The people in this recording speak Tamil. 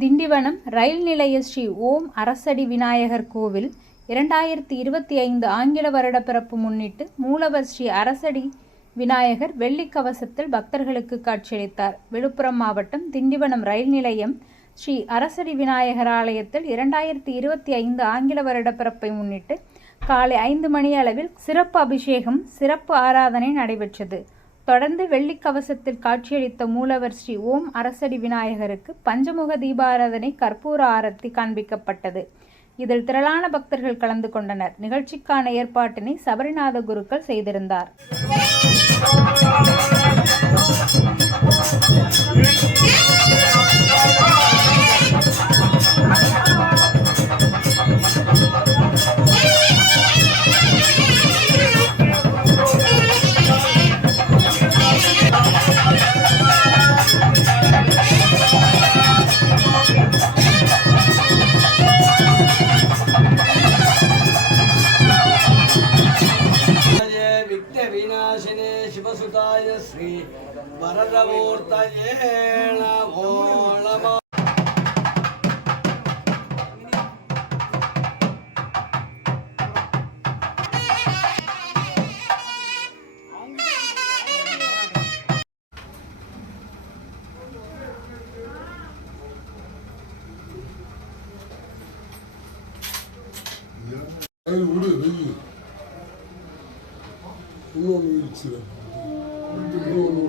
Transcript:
திண்டிவனம் ரயில் நிலைய ஸ்ரீ ஓம் அரசடி விநாயகர் கோவில் 2025 ஆங்கில வருட பிறப்பு முன்னிட்டு மூலவர் ஸ்ரீ அரசடி விநாயகர் வெள்ளிக்கவசத்தில் பக்தர்களுக்கு காட்சியளித்தார். விழுப்புரம் மாவட்டம் திண்டிவனம் ரயில் நிலையம் ஸ்ரீ அரசடி விநாயகர் ஆலயத்தில் 2025 ஆங்கில வருட பிறப்பை முன்னிட்டு காலை 5 மணி அளவில் சிறப்பு அபிஷேகம், சிறப்பு ஆராதனை நடைபெற்றது. தொடர்ந்து வெள்ளிக்கவசத்தில் காட்சியளித்த மூலவர் ஸ்ரீ ஓம் அரசடி விநாயகருக்கு பஞ்சமுக தீபாராதனை, கற்பூர ஆரத்தி காண்பிக்கப்பட்டது. இதில் திரளான பக்தர்கள் கலந்து கொண்டனர். நிகழ்ச்சிக்கான ஏற்பாட்டினை சபரிநாத குருக்கள் செய்திருந்தார். विनाशिने शिवसुताय श्री वरदमूर्तये नमो नमः. இன்னொன்று இருந்துச்சு, இன்னொன்று